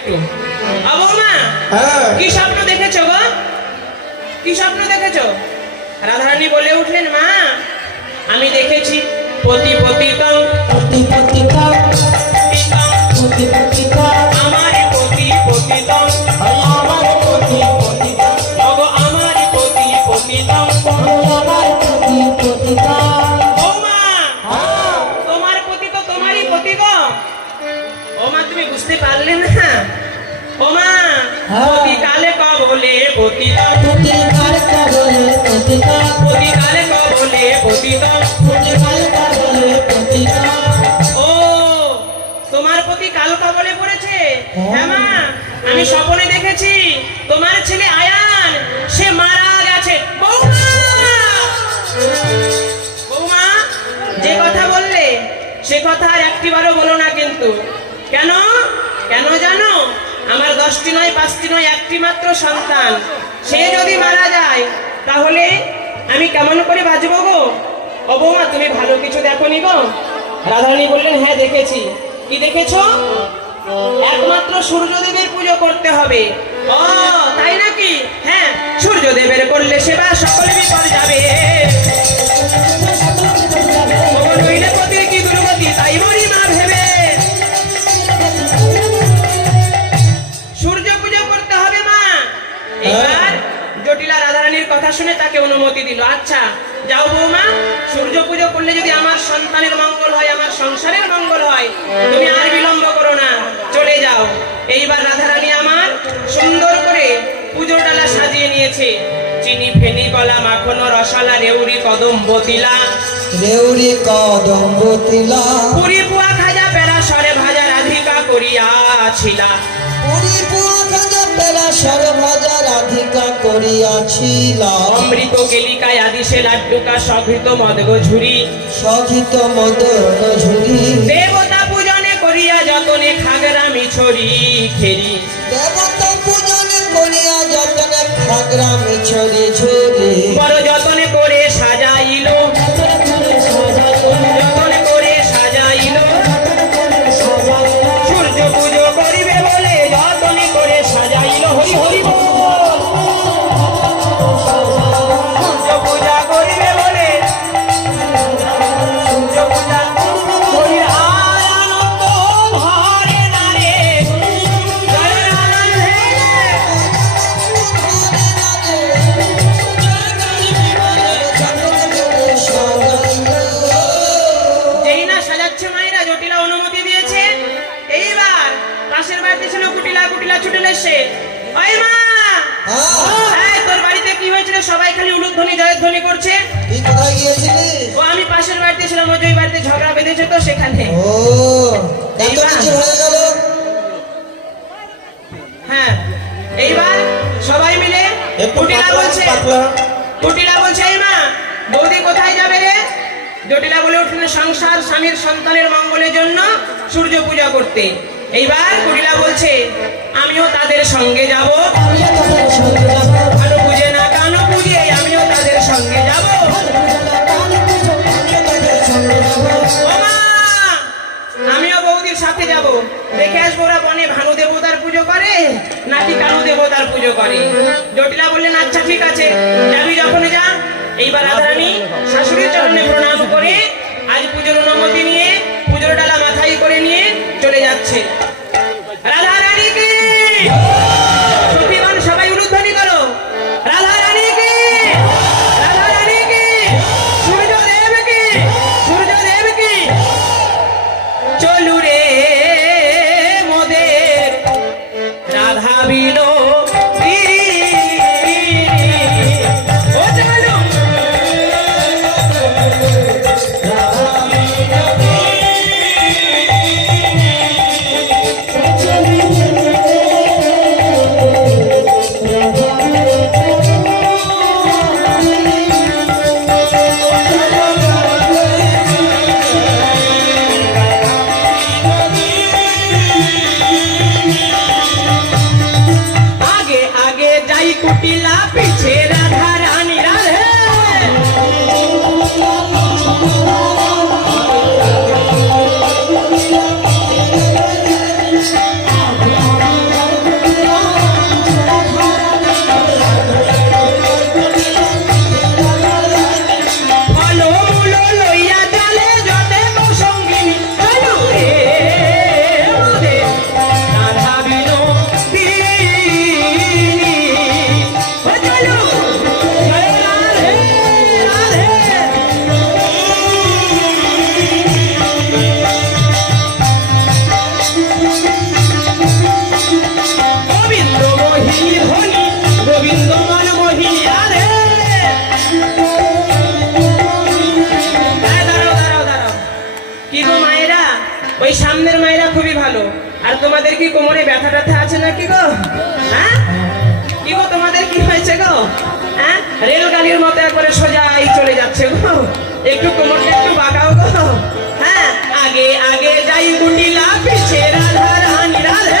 একটু। বৌমা, হ্যাঁ কি স্বপ্ন দেখেছো গো? কি স্বপ্ন দেখেছো? রাধারানী বলে উঠলেন, মা আমি দেখেছি পতি পতিতং পতি পতিতং পতি পতিতং আমার পতি পতিতং আমার পতি পতিতং ওগো আমার পতি পতিতং। আমার পতি পতিতং। বৌমা, তোমার পতি তো তোমারই পতি গো। ও মা, তুমি বুঝতে পারলে না? ও মা, পতি কালে কবলে পতিতং, পতি কাল কবলে পতিতং পতি কালে কবলে পতিতং। পতি কাল কবলে পতিতং। ও, তোমার প্রতি কাল কবলে পড়েছে? হ্যাঁ মা, আমি স্বপ্নে দেখেছি তোমার ছেলে আয়ান সে মারা গেছে। বৌমা, বৌমা, যে কথা বললে সে কথা আর একটিবারও বলো না কিন্তু। কেন? কেন জানো? আমার 10টি নয় 5টি নয় একটি মাত্র সন্তান, সে যদি মারা যায় তাহলে আমি কেমন করে বাঁচবো গো? ও বৌমা, তুমি ভালো কিছু দেখোনি গো? রাধারানী বললেন, হ্যাঁ দেখেছি। কি দেখেছো? একমাত্র সূর্যদেবের পুজো করতে হবে। ও তাই নাকি? হ্যাঁ, সূর্যদেবের করলে সেবা সকলে বিপদ যাবে। ও নইলে পতির কি দুর্গতি, তাই মরি মা ভেবে। সূর্য পুজো করতে হবে মা। এবার জটিলা রাধারানীর কথা শুনে তাকে অনুমতি দিল। আচ্ছা যাও বৌমা, সূর্য পুজো করলে যদি আমার সন্তানের মঙ্গল হয়, আমার সংসারের মঙ্গল হয়, তুমি আর বিলম্ব করো না, চলে যাও। এইবার রাধারানী আমার সুন্দর করে পুজোর ডালা সাজিয়ে নিয়েছে। চিনি, ফেনি, কলা, মাখন, রসালা, রেউরি, কদম্ব, তিলা, রেউরি কদম্ব তিলা, পুরি, পুয়া, খাজা, পেড়া, সরে ভাজা রাধিকা করিয়াছিলা। পুরি পুয়া খাজা পেলা সর ভাজা রাধিকা করিয়াছিলাম। অমৃত, কেলিকায় আদি সে লাড্ডুকা সঘৃত মদগ ঝুরি, সহিত মদন ঝুরি, দেবতা পূজনে করিয়া যতনে খাগরা মিছরি খেরি। দেবতা পূজনে করিয়া যতনে খাগরা মিছরি ঝুরি, বড় যতনে করে সাজাইল, যতনে করে সাজাইল, সূর্য পুজো করিবে বলে যতনে করে সাজাইল। হরি হরি বল। সূর্য পূজা করিবে বলে, সূর্য পূজা করিবে। আনন্দ ভরে নারে, জয় আনন্দে। যেই না সাজাচ্ছে মায়েরা, জটিলা অনুমতি দিয়েছে। এইবার পাশের বাড়িতে ছিল কুটিলা, কুটিলা ছুটে এসে, ওই মা, এই তোর বাড়িতে কি হয়েছিল? সবাই খালি উলুধ্বনি জয়ধ্বনি করছে। তুই কোথায় গিয়েছিলি? ও আমি পাশের বাড়িতে ছিলাম, ওই যে ওই বাড়িতে ঝগড়া বেঁধেছে তো সেখানে। ও এত কিছু হয়ে গেল। হ্যাঁ, এইবার সবাই মিলে কুটিলা বলছে, কুটিলা বলছে, এই মা, বৌদি কোথায় যাবে রে? জটিলা বলে উঠলেন, সংসার, স্বামীর, সন্তানের মঙ্গলের জন্য সূর্য পূজা করতে। এইবার কুটিলা বলছে, আমিও তাদের সঙ্গে যাব। আমিও তোদের সঙ্গে যাব। ভালো বুঝে না কানো বুঝে, আমিও তাদের সঙ্গে যাব। আমিও তোদের সঙ্গে যাব। ও মা, আমিও বৌদির সাথে যাব, দেখে আসবো ওরা বনে ভানু দেবতার পুজো করে নাকি কানু দেবতার পুজো করে। জটিলা বললেন, আচ্ছা ঠিক আছে, যাবি যখন যা। এইবার রাধারানী শাশুড়ির চরণে প্রণাম করে আজ পুজোর অনুমতি নিয়ে পুজোর ডালা মাথায় করে নিয়ে চলে যাচ্ছে। রাধারানী কি সখীগণ সবাই উলুধ্বনি করো, রাধারানী কি, রাধারানী কি, সূর্যদেব কি, সূর্যদেব কি। চলু রে মোদের রাধা বিলো ও চলু তোমাদের কি কোমরে ব্যথা ট্যাথা আছে নাকি গো? হ্যাঁ, কি গো তোমাদের কি হয়েছে গো? হ্যাঁ, রেলগাড়ির মতো একবারে সোজাই চলে যাচ্ছে গো। একটু কোমরটা একটু বাঁকাও গো। হ্যাঁ, আগে আগে যাই গুটিলা, পিছে রাধা রানী রাধে।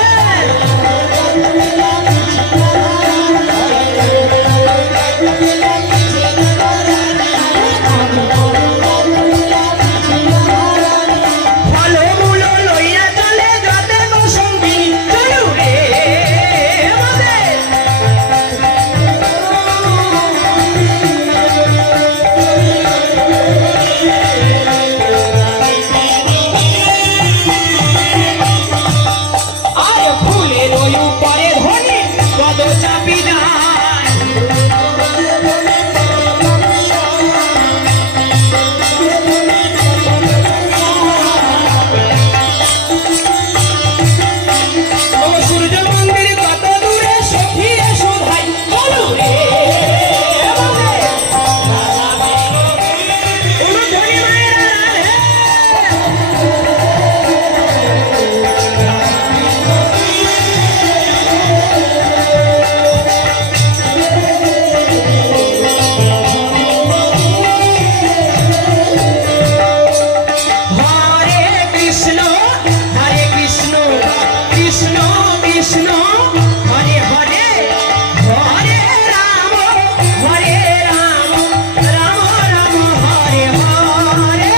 ফলমূল লইয়া চলে যাতে গো সঙ্গিনী, চলু রে আমাদের। আর ফুলের ওই উপরে ধনী কত চাপি যায়। ও সূর্য মন্দির কত দূরে, সখী এসো ভাই, চলু রে আমাদের। ওমা ধনী মায়েরা রাধে। হরে কৃষ্ণ কৃষ্ণ কৃষ্ণ হরে হরে, হরে রাম রাম রাম হরে হরে।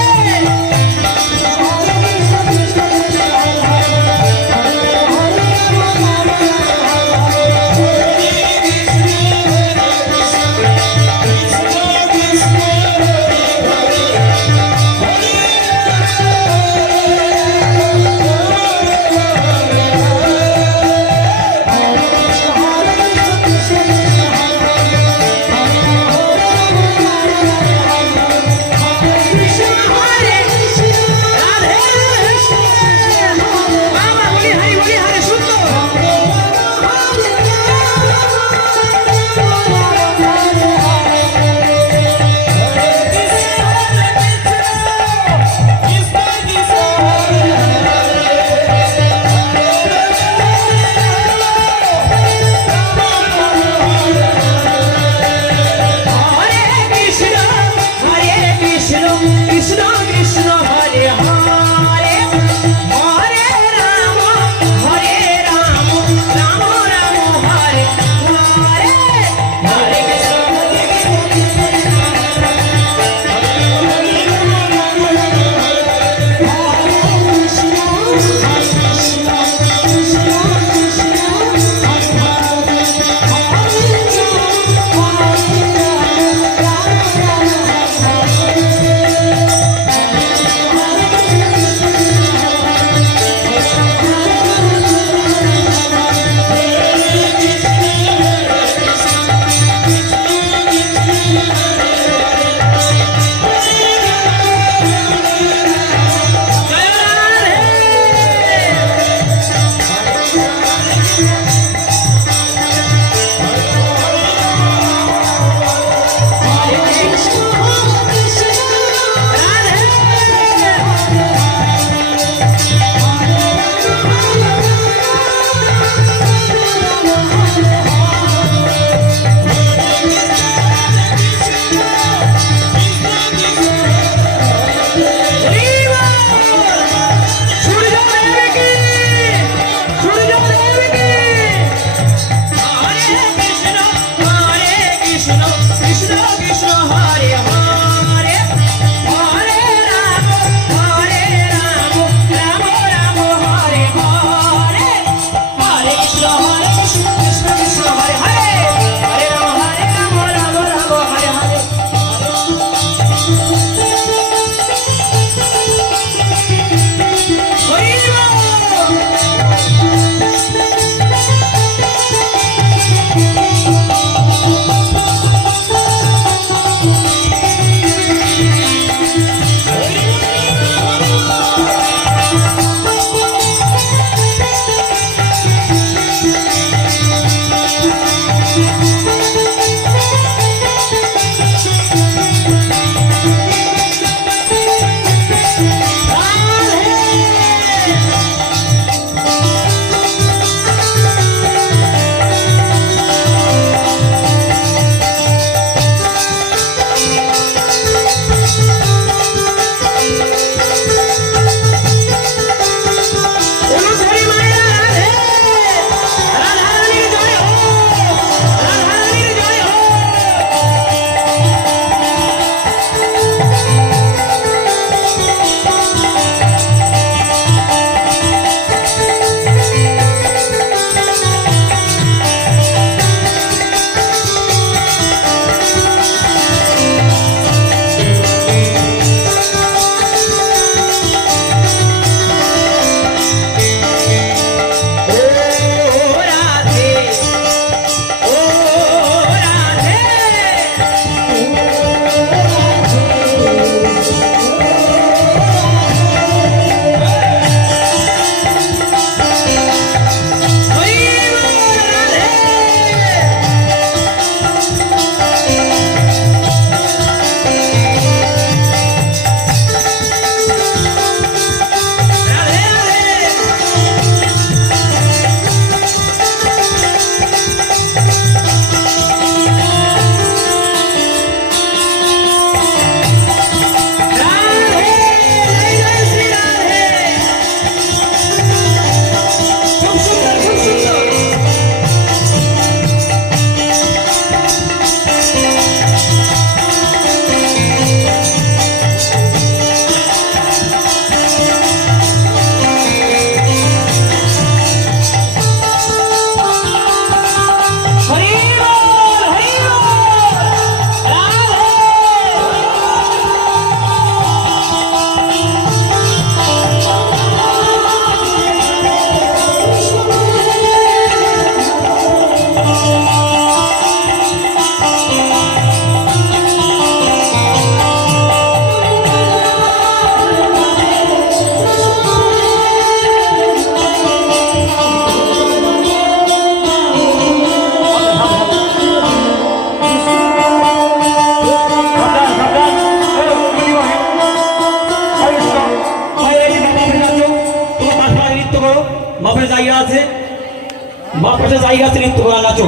মা পাশে জায়গা আছে নৃত্য করা নাচো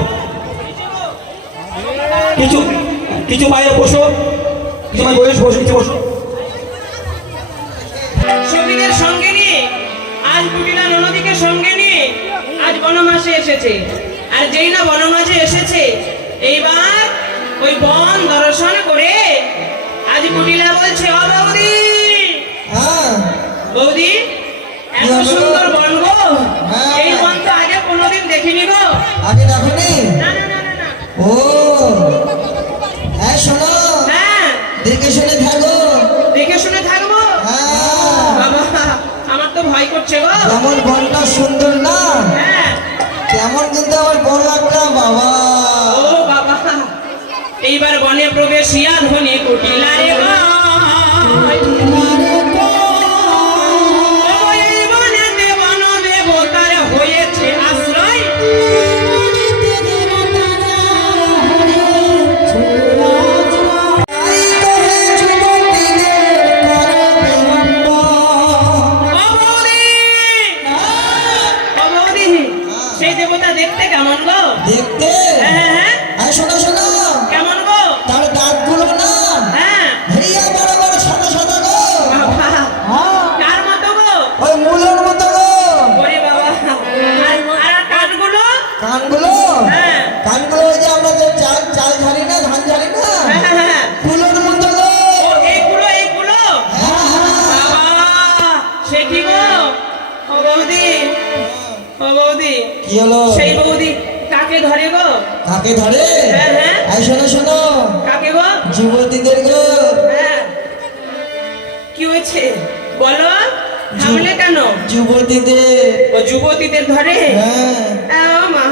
কিছু কিছু বাইরে বসো কিছু মায়ের বয়স বসো কিছু বসো সখীদের সঙ্গে নিয়ে আজ কুটিলা ননদীকে সঙ্গে নিয়ে আজ বনমাসে এসেছে। আর যেই না বনমাসে এসেছে এইবার ওই বন দর্শন করে আজ কুটিলা বলছে, ও বৌদি, হ্যাঁ বৌদি এত কি হলো? সুন্দর বন গো, হ্যাঁ। এই বন তো আগে কোনোদিন দেখিনি গো। আগে দেখনি? না না না না না। ও হ্যাঁ শোনো, হ্যাঁ দেখে শুনে থাকো। দেখে শুনে থাকবো। হ্যাঁ বাবা আমার তো ভয় করছে গো। যেমন বনটা সুন্দর না হ্যাঁ তেমন কিন্তু আমার বন লাগলাম বাবা। ও বাবা এইবার বনে প্রবেশিয়া ধ্বনি কুটিলা রে গো। ও এই বনেতে বন দেবতার হয়েছে আশ্রয়। তাই তো হে যুবতীদের করো বিলম্ব। ও বৌদি, ও বৌদি, সেই দেবতা দেখতে কেমন গো? দেখতে হ্যাঁ হ্যাঁ হ্যাঁ আর শোনো শোনো, কেমন গো? তার দাঁতগুলো না হ্যাঁ হেরিয়া বড় বড় সাদা সাদা গো। বাবা হ্যাঁ কার মতো গো? ওই মূলের মতো গো। ওরে বাবা আর কাঠগুলো? কানগুলো হ্যাঁ কানগুলো ওই যে আমরা যে চাল চাল ঝাড়ি না ধান ঝাড়ি না হ্যাঁ হ্যাঁ হ্যাঁ ফুলের মতো গো। ও এইগুলো এইগুলো হ্যাঁ হ্যাঁ বাবা সে কি গো? ও বৌদি, ও বৌদি, কি হলো? সেই বৌদি কাকে ধরে গো? কাকে ধরে? হ্যাঁ হ্যাঁ আই শোনো শোনো, কাকে গো? যুবতীদের গো। হ্যাঁ কি হয়েছে বলো, থামলে কেন? যুবতীদের। ও যুবতীদের ধরে? হ্যাঁ ও মা,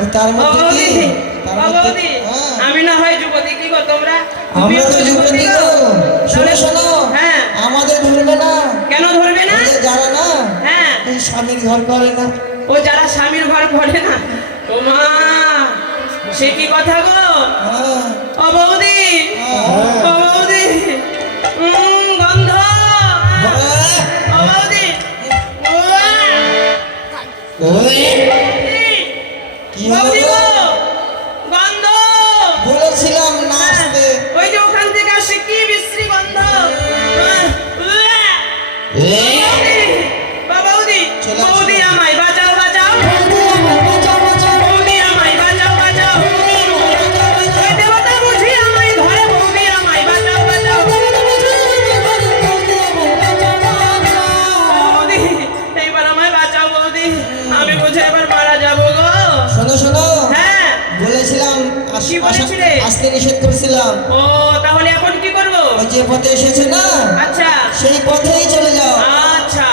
ও তার ও মধ্যে বৌদি, কি? তার ও মধ্যে বৌদি, হ্যাঁ। আমি না হয় যুবতী, কি গো তোমরা? আমরা তুমিও তো যুবতী গো। শোনো শোনো, হ্যাঁ আমাদের ধরবে না। কেন ধরবে না? ওই যে যারা না হ্যাঁ এই স্বামীর ঘর করে না। ও যারা স্বামীর ঘর করে না। ও মা সে কি কথা গো? হ্যাঁ ও বৌদি, ও বৌদি, গন্ধ। ও বৌদি, ওই কি হলো বৌদি গো? গো, গন্ধ। বলেছিলাম না আসতে। ওই যে ওখান থেকে আসে কি বিশ্রী গন্ধ। বৌদি, চলে আসো। বৌদি আমায় বাঁচাও বাঁচাও, বৌদি আমায় বাঁচাও বাঁচাও, ওই দেবতা বুঝি আমায় ধরে, বৌদি আমায় বাঁচাও বাঁচাও। বৌদি এইবার আমায় বাঁচাও বৌদি, আমি বুঝে এবার মারা যাবো গো। শোনো শোনো, হ্যাঁ বলেছিলাম কি বলেছিলে? আসতে নিষেধ করেছিলাম। ও তাহলে এখন কি করবো? ওই যে পথে এসেছে না আচ্ছা সেই পথেই চলে যাও। আচ্ছা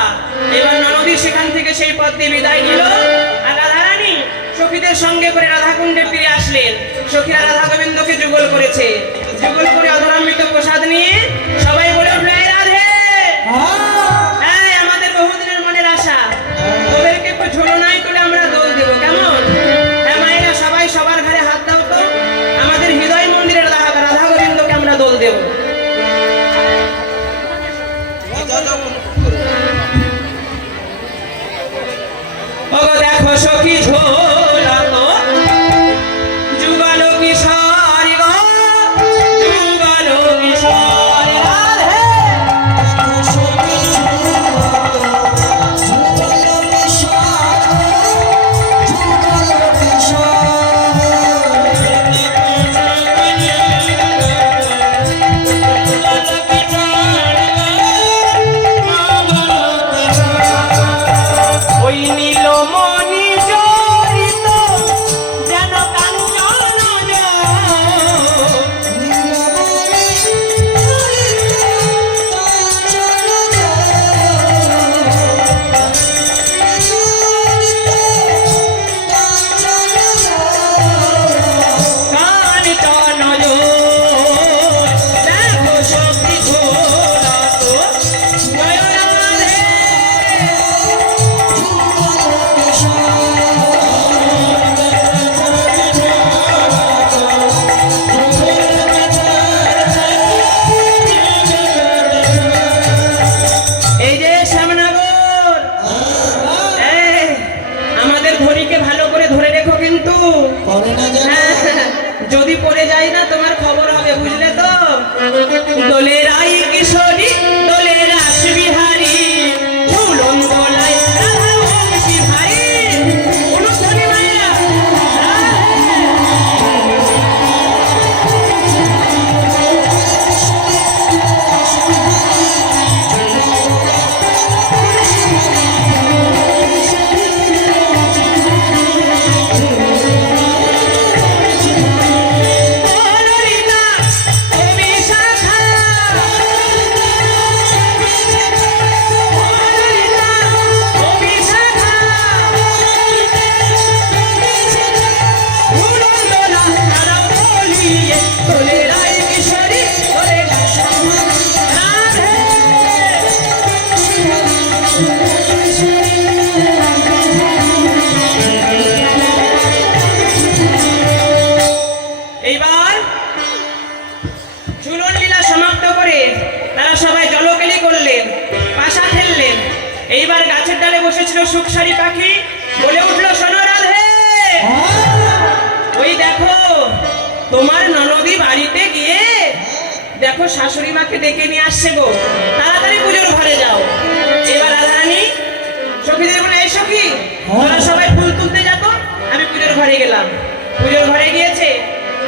এবার ননদী সেখান থেকে সেই পথ দিয়ে বিদায় নিল। আর রাধারানী সখীদের সঙ্গে করে রাধাকুণ্ডে ফিরে আসলেন। সখীরা রাধা গোবিন্দকে যুগল করেছে, যুগল করে অধরামৃত প্রসাদ নিয়ে সবাই বলে উঠলো, এই রাধে, এই আমাদের বহুদিনের মনের আশা, তোদেরকে একটু ঝোলনায় তুলে আমরা দোল দেবো কেমন? হ্যাঁ মায়েরা সবাই সবার ঘরে হাত দাও তো, আমাদের হৃদয় মন্দিরের রাধা গোবিন্দকে আমরা দোল দেবো। ওগো দেখো সখী ঝোলা তো যুগালো কিশোর গো, যুগালো কিশোর রাধে। সখী ঝুলো, ঝুলো বিষাদ গো। করে না যেন। যদি পড়ে যাই না তোমার খবর হবে, বুঝলে তো? দোলের আই কিশোরী, দোলের রাস বিহারী, ঝুলন দোলায় রাধা বংশী ভাই। অনুষ্ঠানে মায়েরা, ললিতা তুমি শাখা, ললিতা তুমি শাখা, ঝুলন দোলা তারা বলিয়ে, দোলের আই কিশোরী, দোলের রাস রাধে। এইবার ঝুলন লীলা সমাপ্ত করে তারা সবাই জলকেলি করলেন, পাশা খেললেন। এইবার গাছের ডালে বসেছিল সুখসারি পাখি, বলে উঠলো, শোনো রাধে, ওই দেখো তোমার ননদি বাড়িতে গিয়ে দেখো শাশুড়ি মাকে ডেকে নিয়ে আসছে গো, তাড়াতাড়ি পুজোর ঘরে যাও। এবার রাধারানী সখীদের বলে, এই সখী তোরা সবাই ফুল তুলতে যাবো, আমি পুজোর ঘরে গেলাম। পুজোর ঘরে গিয়েছে,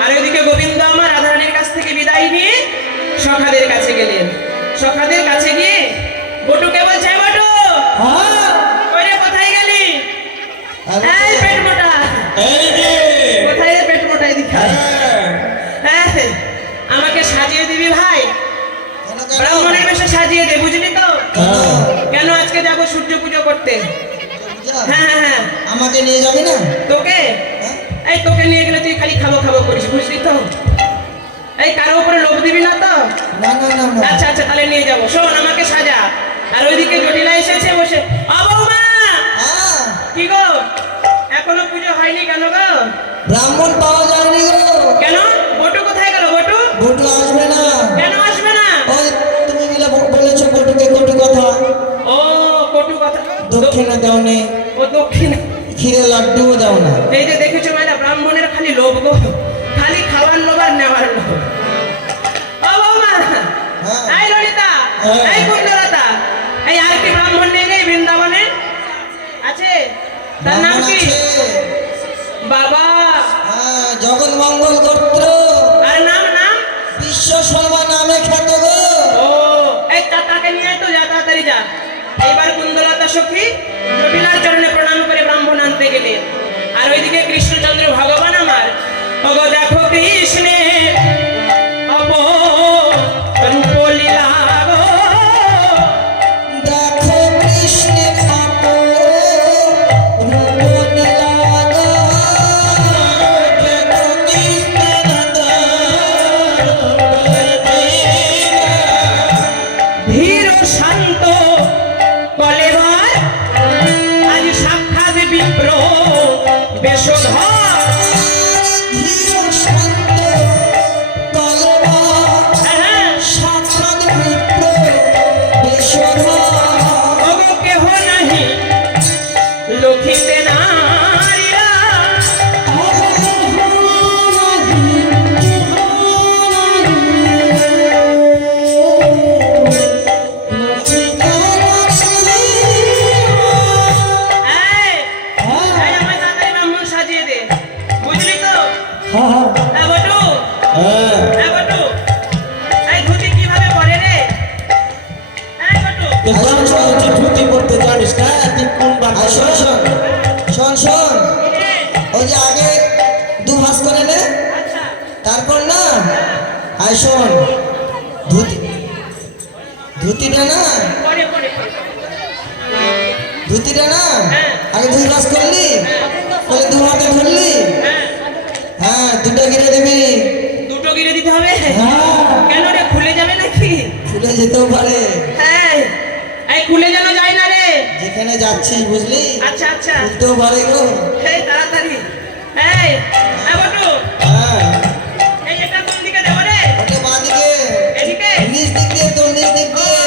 আর ওইদিকে গোবিন্দ আমার রাধারানীর কাছ থেকে বিদায় নিয়ে সখাদের কাছে গেলেন। সখাদের কাছে গিয়ে বটুকে বলছে, বটু ওই রে, কোথায় গেলি? এই পেট মোটা, কোথায় রে পেট মোটা? এদিকে আয়। হ্যাঁ, আমাকে সাজিয়ে দিবি ভাই, কেন কেন? ব্রাহ্মণের বেশে সাজিয়ে দে, বুঝলি তো? কেন? কেন আজকে যাবো সূর্য পুজো করতে। পূজা? হ্যাঁ হ্যাঁ হ্যাঁ, আমাকে নিয়ে যাবি না? তোকে হ্যাঁ? এই তোকে নিয়ে গেলে তুই খালি খাবো খাবো করিস, বুঝলি তো? এই কারো উপরে লোভ দিবি না তো? না না না না। আচ্ছা আচ্ছা, তাহলে নিয়ে যাবো। শোন, আমাকে সাজা। আর ওইদিকে জটিলা এসেছে বসে, ও বৌমা, হ্যাঁ, কি গো এখনো পুজো হয়নি কেন গো? ব্রাহ্মণ পাওয়া যায়নি গো। কেন? বটু কোথায় গেল? বটু বটু আসবে না। কেন আসবে না? ওই তুমি মিলে বলেছো বটুকে কটু কথা, ও কটু কথা। দক্ষিণা দাও নেই, ও দক্ষিণ। ক্ষীরে লাড্ডুও দাও না। এই যে দেখেছো মায়েরা, ব্রাহ্মণের খালি লোভ গো, খালি খাওয়ার লোভ আর নেওয়ার লোভ। ও বৌমা, হ্যাঁ। এই ললিতা, হ্যাঁ। এই কুণ্ডলতা, এই আর কি ব্রাহ্মণ নেই রে বৃন্দাবনে? আছে? তার নাম ব্রাহ্মণ কি? আছে। বাবা। হ্যাঁ, জগৎ মঙ্গল গোত্র, আর নাম নাম? বিশ্ব শর্মা নামে খ্যাত গো। ও, এই তাকে নিয়ে আয় তো, যা তাড়াতাড়ি যা। এইবার কুণ্ডলতা সখী জটিলার চরণে প্রণাম করে ব্রাহ্মণ আনতে গেলে। আর ওইদিকে কৃষ্ণচন্দ্র ভগবান আমার, ওগো দেখো কৃষ্ণের অপরূপ লীলা গো। দেখো কৃষ্ণে খাটো রূপ নীলা গো। দেখো কৃষ্ণের ধীর শান্ত কলেবার, আজ সাক্ষাৎ বিপ্র বেশধর। ধীর শান্ত কলেবা হ্যাঁ, সাক্ষাৎ বিপ্র বেশধর। ওগো কেহ নাহি লক্ষিতে নারীরা, এই, এই আমায় তাড়াতাড়ি ব্রাহ্মণ সাজিয়ে দে, বুঝলি তো? হ্যাঁ বটু, হ্যাঁ বটু, এই ধুতি কিভাবে পরে রে? এই বটু, ধুতি পড়তে জানিস না? শোন শোন শোন শোন, ওই যে আগে দু ভাস করে নে, আচ্ছা, তারপর না আয় শোন, ধুতি ধুতিটা না, পরে পরে পরে। ধুতিটা না হ্যাঁ। আগে দুই ভাস করলি, বলে দু হাতে ধরলি, হ্যাঁ, হ্যাঁ দুটো গিরে দিবি। দুটো গিরে দিতে হবে? হ্যাঁ, কেন রে, খুলে যাবে নাকি? খুলে যেতেও পারে, হ্যাঁ, এই খুলে যেন যায় না রে। যেখানে যাচ্ছিস বুঝলি, আচ্ছা আচ্ছা, খুলতেও পারে গো। এই তাড়াতাড়ি। এই, এই বটু, হ্যাঁ, এই এটা কোন দিকে দেবো রে? ওটা বাঁ দিকে, এদিকে? নিচ দিক দিয়ে, তোর নিচ দিক দিয়ে।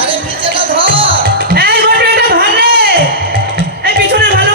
আরে পিছাটা ধর। এই বটু, এটা ধর রে। এই পিছনে ভালো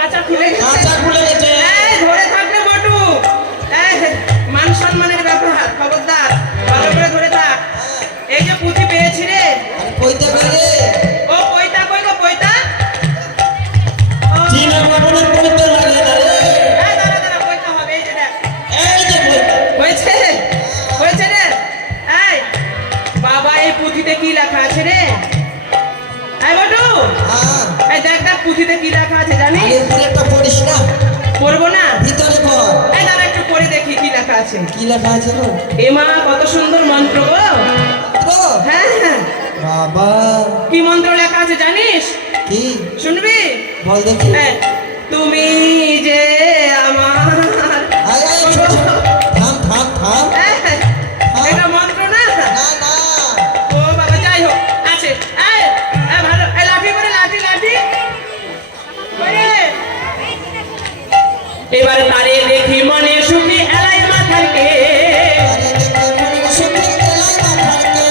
কাঁচা খুলে গেছে। কাঁচা খুলে গেছে। এই, ধরে থাকলে বটু। এই, মান সম্মানের ব্যাপার, খবরদার, ভালো করে ধরে থাক। এই যে পুঁথি পেয়েছি রে। আরে কইতে পারে ও পয়তা, কই গো পয়তা? ও, চিনা বাবুর কইতে লাগে না রে। এই, দাঁড়া, দাঁড়া, পয়তা হবে, এই যে দেখ। এই যে কইতে হয়েছে? হয়েছে রে? এই, বাবা, এই পুঁথিতে কি লেখা আছে রে? এই বটু, হ্যাঁ এই দেখ দেখ পুঁথিতে কি লেখা আছে জানিস? আরে উপরেরটা পড়িস না, পড়বো না? ভিতরে পড়। এই দাঁড়া, একটু পড়ে দেখি কি লেখা আছে। কি লেখা আছে গো? এ মা, কত সুন্দর মন্ত্র গো। তো হ্যাঁ হ্যাঁ, বাবা কি মন্ত্র লেখা আছে জানিস? কি শুনবি? বল দেখি। হ্যাঁ, তুমি যে আমার। আয় আয় ছোট ছোট। থাম থাম থাম। হ্যাঁ, এটা মন্ত্র না? না না ও বাবা, যাই হোক, আছে। এই, এই ভালো, এই লাঠি করে, লাঠি লাঠি করে। এবারে তারে দেখি মনে সুখী এলাই মাথাকে, আরে দেখে মনের সুখে গেলাই মাথারকে।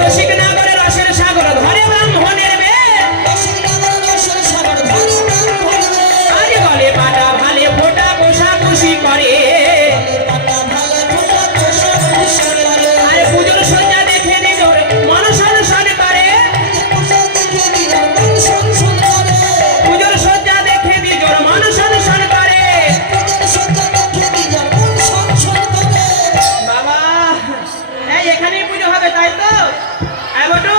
রসিক নাগরে রসের সাগর ধরে ব্রাহ্মণের মেয়ে, রসিক নগর রসের সাগর ধরে ব্রাহ্মণ রে। আরে গলে পাটা ভালে ফোটা পোষা পুষি করে, পাতা ভালে ফোটা কোষা কুশল করে। আরে পুজোর সজ্জা দেখে নিজর মন সনসন করে, কোষা দেখে নিজের মন সনসন করে। পুজোর সজ্জা দেখে নিজর মন সনসন করে। পূজার সজ্জা দেখে নিজের মন সনসন করে। বাবা, এই এখানেই পুজো হবে তাই তো? এই বটু,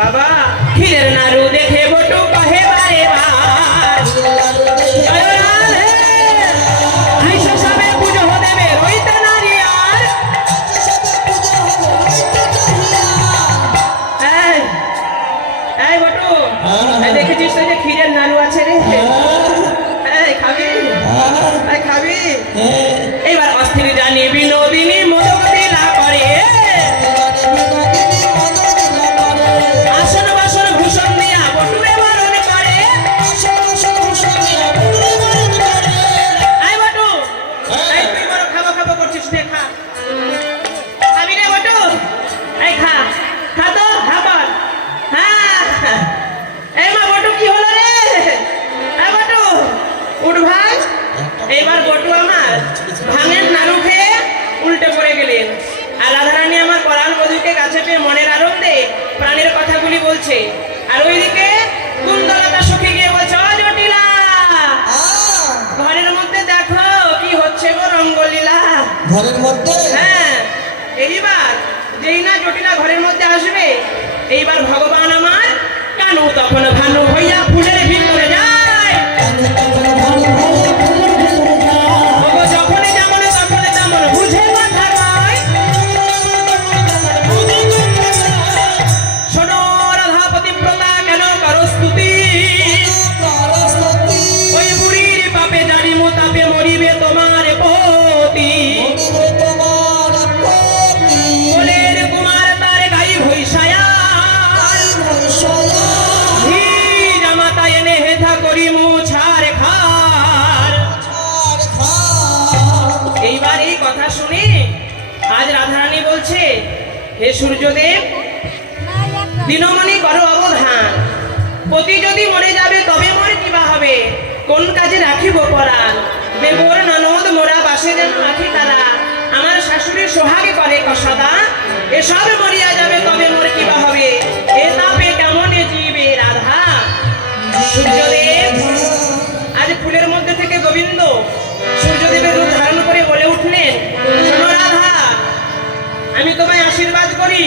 বাবা, ক্ষীরের নাড়ু দেখে বটু কহে বারে বার, লালু দেখে জয় রাধে, আইসা সবে পুজো দেবে রইতে নারী আর। সবে পূজা হবে হইতে চাহিয়া। এই, এই বটু, এই দেখেছিস তো যে ক্ষীরের নাড়ু আছে রে? এই খাবি? এই খাবি? এইবার অস্থির জানি বিনোদিনী মোদক দিলা করে, বিনোদিনী মদন দিলা করে। আসন বাসন ভূষণ দিয়া বটুরে বরণ করে। আসন আসন ভূষণ দিয়া বুড়ি বরণ করে। আই বটু, এই তুই বড় খাবো খাবো করছিস, নে খা। খাবি রে বটু? এই খা, খা তো, খাবার। হ্যাঁ, এই মা বটু কি হলো রে? এই বটু, উঠ ভাই। এইবার বটু আমার ভাঙের নাড়ু খেয়ে উল্টে পড়ে গেলেন। আর রাধারানী আমার পরাণ বধূকে কাছে পেয়ে মনের আনন্দে প্রাণের কথাগুলি বলছে। আর ওইদিকে কুন্দলতা সখী গিয়ে বলছে, ও জটিলা, ঘরের মধ্যে দেখো কি হচ্ছে গো রঙ্গলীলা। ঘরের মধ্যে হ্যাঁ, এইবার যেই না জটিলা ঘরের মধ্যে আসবে, এইবার ভগবান আমার কানু তখন ভানু হইয়া ফুলের ভিতরে যায়। আমি তখন ভালো ভালো ফুলের ভেতরে যাই। ওগো যখনই যেমন তখন তেমন বুঝে কথা কয়। শোনো রাধাপতি প্রতা কেন করো স্তুতি, সরস্বতী ওই বুড়ির পাপে জানিমু তাপে মরিবে তোমার পতি। মনিবে তোমার পতি। কোলের কুমার তার গাই ভৈসায়া, তাই ভৈষয়া হি জামাতা এনে হেথা করি মুছার খার। ছাড় খা। এইবার এই কথা শুনে আজ রাধারানী বলছে, হে সূর্যদেব, দিনমণি করো অবধান, পতি যদি মরে যাবে তবে মোর কিবা হবে, কোন কাজে রাখিব পরাণ, দেবর ননদ মোরা বাসে যেন রাখি তারা, আমার শাশুড়ির সোহাগে করে কসদা, এসব মরিয়া যাবে তবে মোর কিবা হবে, এ তাপে কেমনে জিবে রাধা। সূর্যদেব, আজ ফুলের মধ্যে থেকে গোবিন্দ সূর্যদেবের রূপ ধারণ করে বলে উঠলেন, শোনো রাধা, আমি তোমায় আশীর্বাদ করি,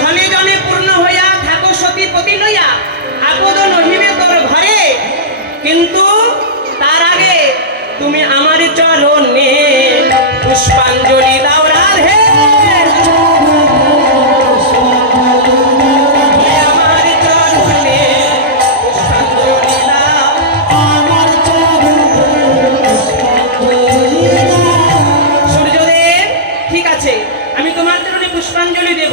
ধনে জনে পূর্ণ হইয়া থাকো সতী পতি লইয়া, আপদ নহিবে তোর ঘরে, কিন্তু তার আগে তুমি আমার চরণে পুষ্পাঞ্জলি দাও রাধে। আমার চরণে পুষ্পাঞ্জলি দাও। সূর্যদেব, ঠিক আছে, আমি তোমার চরণে পুষ্পাঞ্জলি দেব।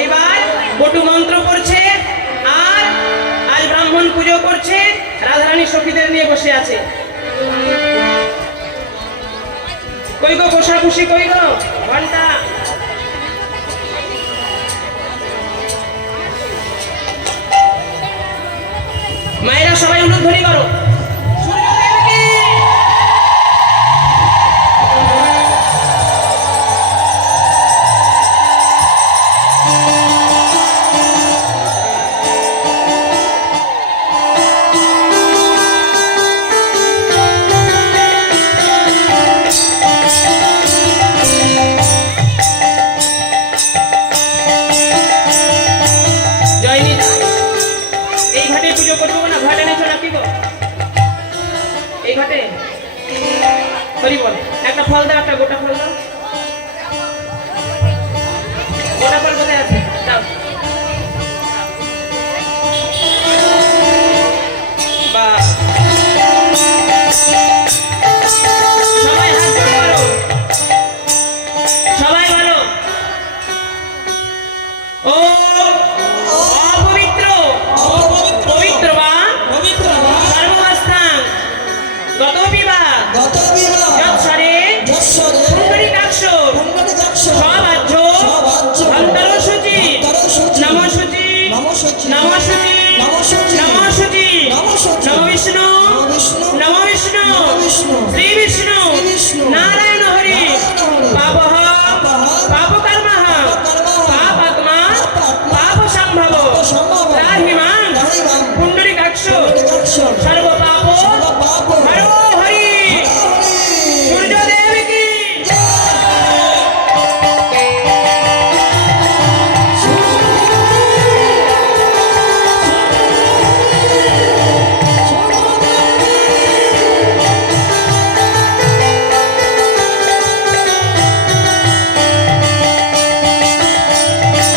এইবার বটু মন্ত্র করছে আর আজ ব্রাহ্মণ পুজো করছে, রাধারানী সখীদের নিয়ে বসে আছে। কই গো কোষাকুষি, কই গো ঘন্টা? মায়েরা সবাই উলুধ্বনি করো। সূর্যদেব হরি বল। একটা ফল দাও, একটা গোটা ফল দাও। গোটা ফল কোথায় আছে? দাও। বাহ। সবাই হাত জোড় করো। সবাই বলো ও অপবিত্র পবিত্র বা সর্বস্থান গতপি বা যৎসরে পুণ্ডরীকাক্ষ সবাহ্য অন্তরসূচি নমঃসূচি নমঃসূচি নমঃসূচি নম বিষ্ণু নম বিষ্ণু শ্রী বিষ্ণু নারায়ণ হরি পাপহ পাপকর্মঃ পাপাত্মা পাপ সম্ভব ত্রাহি মাং পুণ্ডরীকাক্ষ সর্বপাপ হরো হরি। সূর্যদেব কি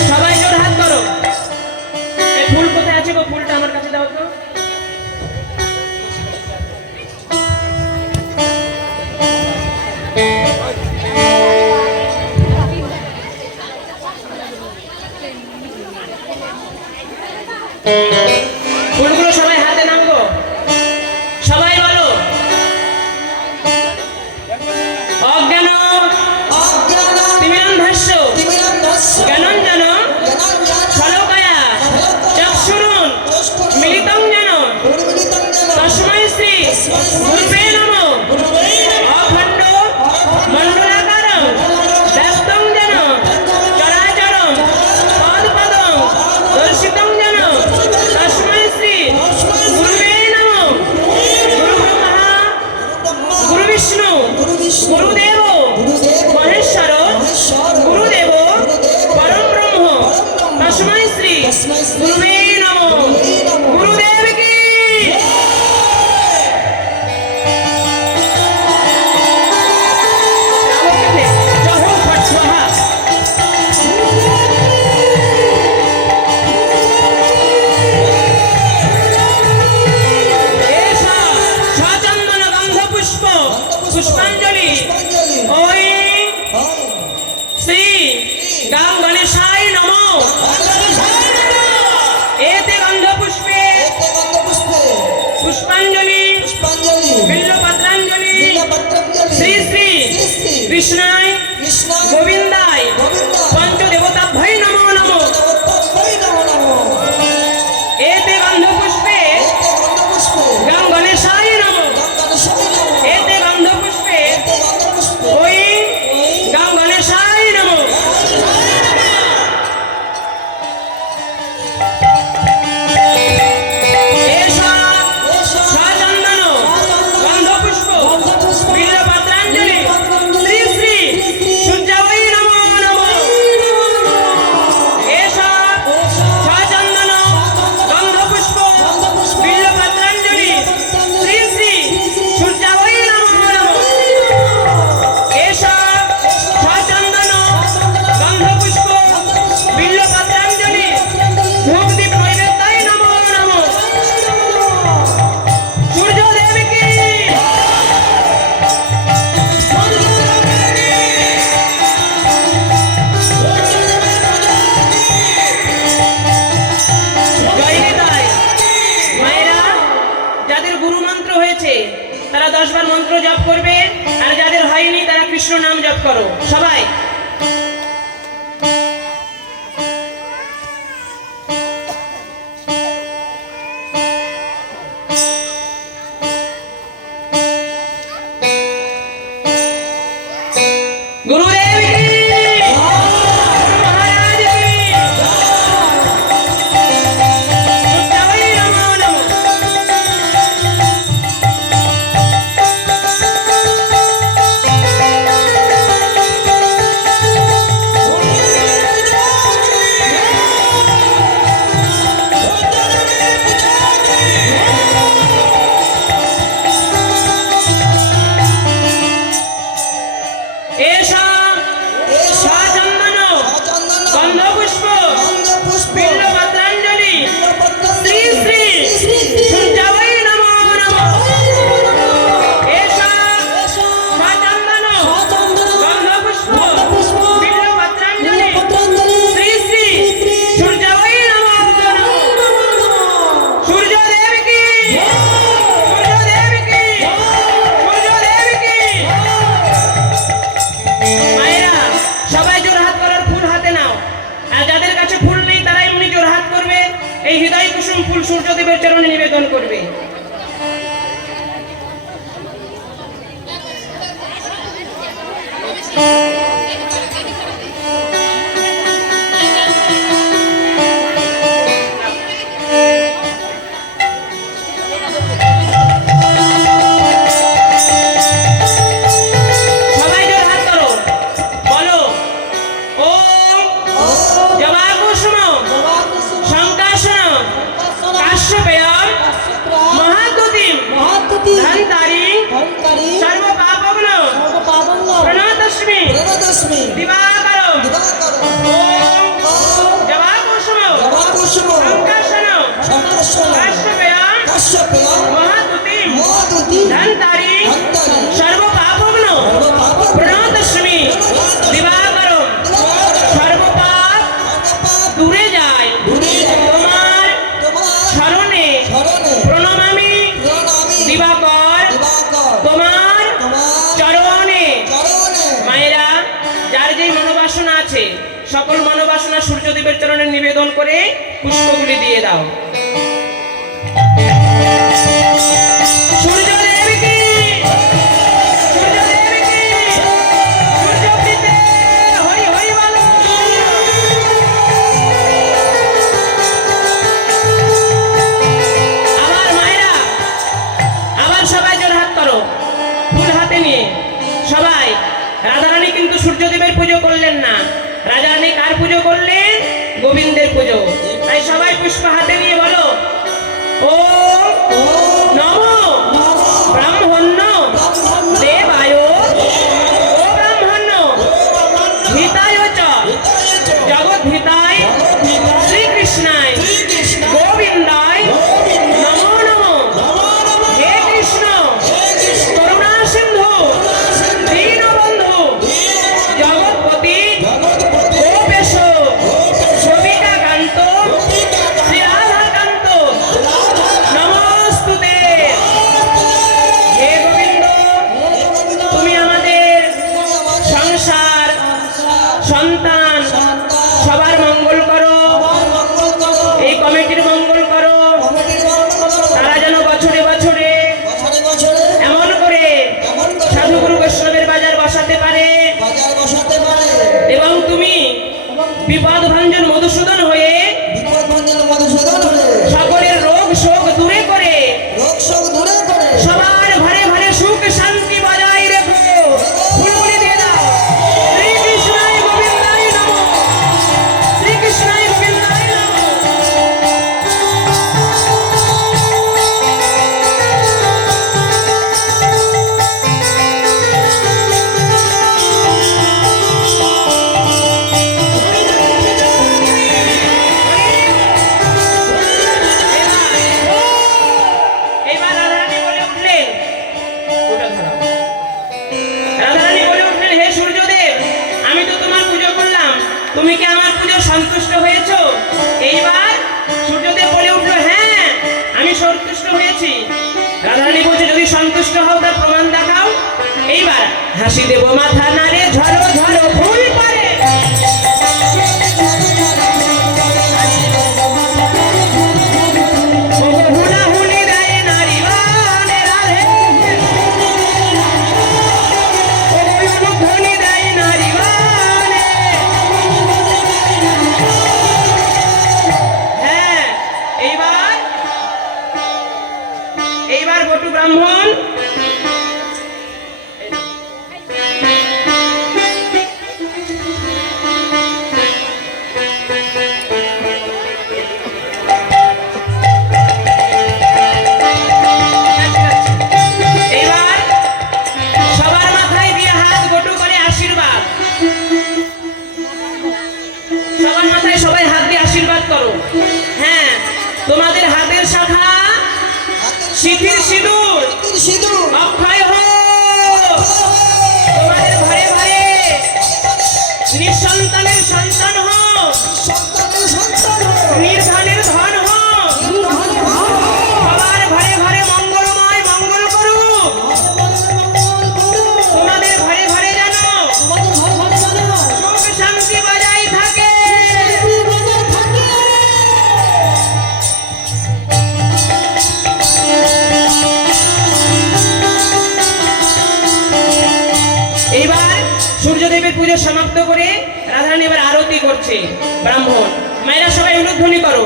সবাই জোর হাত করো। এই ফুল কোথায় আছে গো? ফুলটা আমার কাছে দাও তো। ফুলগুলো সবাই হাতে নামবো। সবাই বলো অজ্ঞান তিমিরান্ধস্য জ্ঞানঞ্জন ফলকয়া চক্ষুরুন মিলিতং যেন তস্मै শ্রী গুরুবে নমঃ। অখণ্ড মণ্ডলাকারং ব্যক্তং যেন চরাচরং পদপদং দর্শিতং যেন তস্मै শ্রী গুরুবে নমঃ। গুরু ব্রহ্মা গুরু বিষ্ণু গুরুদেব মহেশ্বর গুরুদেব পরম ব্রহ্ম তস্मै শ্রী গুরুবে নমঃ। গুরুদেব কি জয় হোক ফট স্বাহা। এষা সচন্দন গন্ধ পুষ্প পুষ্পাঞ্জলি ওই শ্রী গাং গণেশায় নমঃ। এতে গন্ধ পুষ্পে পুষ্পাঞ্জলি বিল্বপত্রাঞ্জলি শ্রী শ্রী কৃষ্ণায় গোবিন্দায় পঞ্চদেবতাভ্যৈ নমো নমঃ। এতে গন্ধ পুষ্পে গাং গণেশায় নমঃ। এতে গন্ধ পুষ্পে ওই গাং গণেশায় নমঃ। এষা সচন্দন গন্ধ পুষ্প বিল্বপত্রাঞ্জলি শ্রী শ্রী সূর্যায় নমো নমঃ। এষা সচন্দন গন্ধ পুষ্প বিল্বপত্রাঞ্জলি শ্রী শ্রী সূর্যায় নমো নমঃ। এষা সচন্দন গন্ধ পুষ্প বিল্বপত্রাঞ্জলি ধূপদীপ নৈবেদ্যায় নমো নমঃ। সূর্যদেব কি জয় নিতাই। মায়েরা, যাদের গুরু মন্ত্র হয়েছে তারা 10 বার মন্ত্র জপ করবে, আর যাদের হয়নি তারা কৃষ্ণ নাম জপ করো। সবাই গুরুদেব কি মহারাজ কি সূর্যায় নমো নমঃ। করবে। সবাই জোর হাত করো, বলো ওম জবা কুসুম শঙ্কাসন কাশ্যপেয়ম মহাদ্যুতিম ধন্তারি সর্ব পাপগ্ন প্রণতস্মি প্রণতস্মি দিবাকরম দিবাকরম ওম ওম জবা কুসুম জবাকুসুম শঙ্কাসন শঙ্কাসন কাশ্যপেয়ম কাশ্যপেয়ম মহাদ্যুতিম মহাদুতি ধন্তারি ধন্তারি সর্ব পাপগ্ন সর্বপাপগ্ন প্রণতস্মি দিবাকরম সর্ব পাপ সর্বপাপ দূরে যায় দূরে যায়। তোমার তোমার স্মরণে শরণে প্রণমামি প্রণামি দিবাকর দিবাকর তোমার তোমার চরণে। চরণে মায়েরা, যার যেই মনোবাসনা আছে সকল মনোবাসনা সূর্যদেবের চরণে নিবেদন করে পুষ্পগুলি দিয়ে দাও। সূর্যদেব কি, সূর্যদেব কি, সূর্যপ্রীতে হরি হরি বলো। আবার মায়েরা, আবার সবাই জোর হাত করো, ফুল হাতে নিয়ে সবাই। রাধারানী কিন্তু সূর্যদেবের পুজো করলেন না, রাধারানী কার পুজো করলেন? গোবিন্দের পুজো। তাই সবাই পুষ্প হাতে নিয়ে বলো ও নমো ব্রাহ্মণ্য দেবায় ও ব্রাহ্মণ্য হিতায় চ জগদ্ধিতায় শ্রীকৃষ্ণায় গোবিন্দায় নমো নমো। হে কৃষ্ণ করুণা সিন্ধু দীনবন্ধু জগৎপতি গোপেশ সবিতাকান্ত শ্রীরাধাকান্ত নমস্তুতে। হে গোবিন্দ, তুমি আমাদের সংসার সন্তান সবার মঙ্গল করো, এই কমিটির মঙ্গল করো। তারা যেন বছরে বছরে এমন করে সাধুগুরু বৈষ্ণবের বাজার বসাতে পারে এবং তুমি বিপদ ভঞ্জন মধুসূদন হয়ে সকলের রোগ শোক দূরে করে সবার ঘরে ঘরে সুখ শান্তি বজায় রেখো। ফুলগুলি দিয়ে দাও। শ্রীকৃষ্ণায় গোবিন্দায় নমঃ, শ্রীকৃষ্ণায় গোবিন্দায় নমঃ। এবার রাধারানী বলে উঠলেন, ওটা ধরাও। রাধারানী বলে উঠলেন, হে সূর্যদেব, আমি তো তোমার পুজো করলাম, তুমি কি আমার পুজো সন্তুষ্ট হয়েছো? এইবার সূর্যদেব বলে উঠলো, হ্যাঁ আমি সন্তুষ্ট হয়েছি। রাধারানী বলছে, যদি সন্তুষ্ট হও তার প্রমাণ দেখাও। এইবার হাসি দেব মাথা নাড়ে ঝরো ঝরো ফুল পারে। হুলাহুলি দেয় নারীবানে রাধে, ধ্বনি দেয় নারীবানে। হ্যাঁ, এইবার বটু ব্রাহ্মণ এইবার সবার মাথায় দিয়ে হাত বটু করে আশীর্বাদ। সবার মাথায় সবাই হাত দিয়ে আশীর্বাদ করো। হ্যাঁ, তোমাদের হাতের শাখা সিঁথির সিঁদুর অক্ষয় হোক। তোমাদের ঘরে ঘরে নিঃসন্তানের সন্তান হোক, নির্ধনের ধন হোক। সবার ঘরে ঘরে মঙ্গলময় মঙ্গল করুক। তোমাদের ঘরে ঘরে যেন সুখ শান্তি বজায় থাকে। পুজো সমাপ্ত করে রাধারানী এবার আরতি করছে ব্রাহ্মণ। মায়েরা সবাই উলুধ্বনি করো।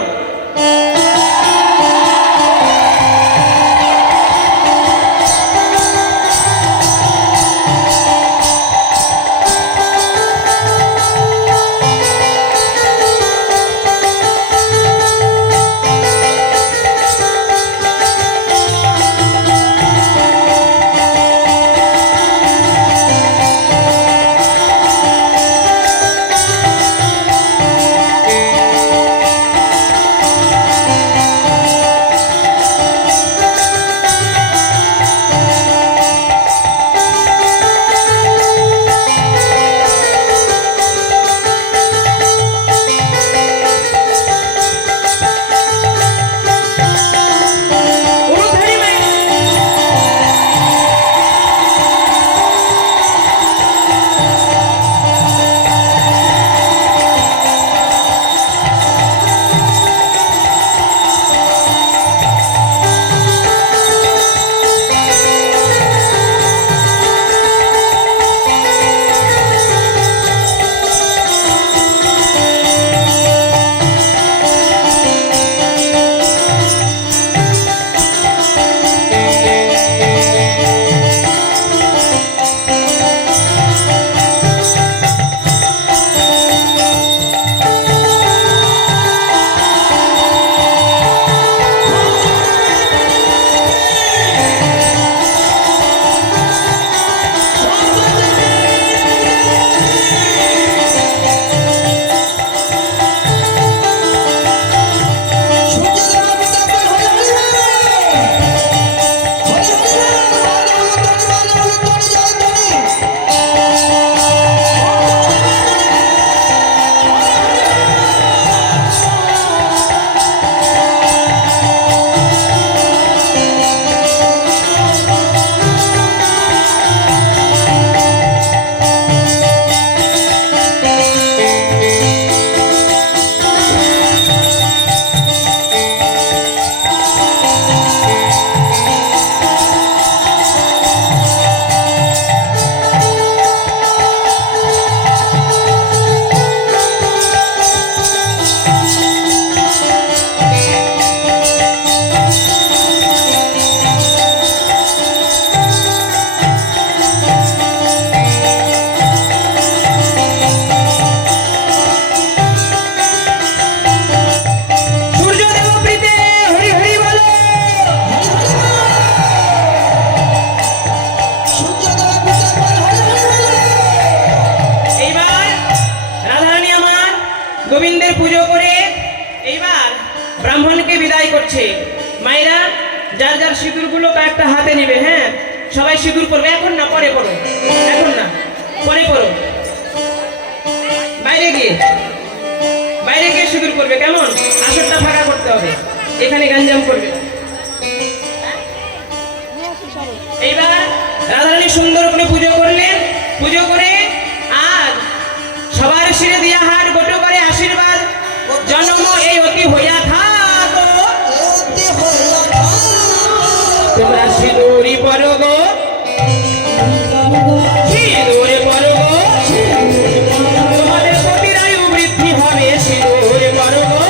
উলুধ্বনি মায়েরা। সূর্যদেব প্রীতে হরি হরি বলো। এইবার রাধারানী আমার গোবিন্দের পুজো করে এইবার ব্রাহ্মণকে বিদায় করছে। মায়েরা যার যার সিঁদুরগুলো কয়েকটা হাতে নেবে। হ্যাঁ, সবাই সিঁদুর করবে। এখন না, পরে করো। এখন না, পরে করো। বাইরে গিয়ে সিঁদুর করবে। কেমন? আসরটা ফাঁকা করতে হবে, এখানে গাঞ্জাম করবে। এইবার রাধারানী সুন্দর করে পুজো করলেন। পুজো করে আর সবার শিরে দিয়া হাত গোটো করে আশীর্বাদ, জন্ম এই অতি হইয়া থাকো, তোমরা সিঁদুরি পরো গো, সিঁদুরে পরো গো, তোমাদের প্রতিরায়ু বৃদ্ধি হবে, সিঁদুরে পরো গো,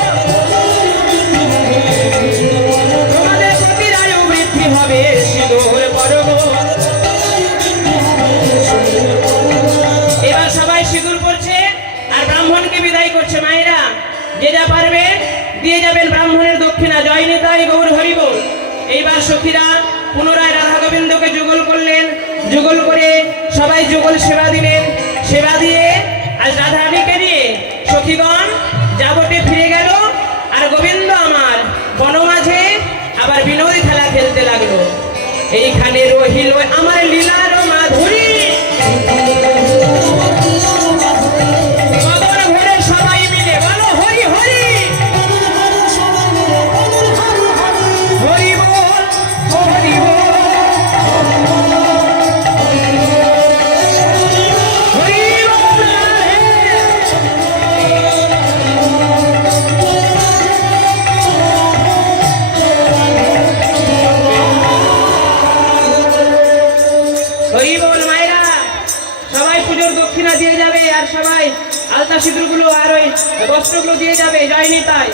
তোমাদের প্রতিরায়ু বৃদ্ধি হবে, সিঁদুরে পরো গো। এবার সবাই সিঁদুর পরছে আর ব্রাহ্মণকে বিদায় করছে। মায়েরা যে যা পারবে দিয়ে যাবেন ব্রাহ্মণের দক্ষিণা। জয় নিতাই গৌর হরি বল। এইবার সখীরা পুনরায় রাধা গোবিন্দকে যুগল করলেন। যুগল করে সবাই যুগল সেবা দিলেন। সেবা দিয়ে আজ রাধারানীকে নিয়ে সখীগণ যাবটে ফিরে গেল। আর গোবিন্দ আমার বনমাঝে আবার বিনোদী খেলা খেলতে লাগলো। এইখানে রহিল আমার লীলার মাধুরী, মদন ঘরে সবাই মিলে বলো হরি হরি, হরি বল, হরি বল, হরি বল হে। হরি বল মায়েরা, সবাই সবাই পুজোর দক্ষিণা দিয়ে যাবে, আর সবাই আলতা সিঁদুরগুলো আর ওই বস্ত্রগুলো দিয়ে যাবে। জয় নিতাই।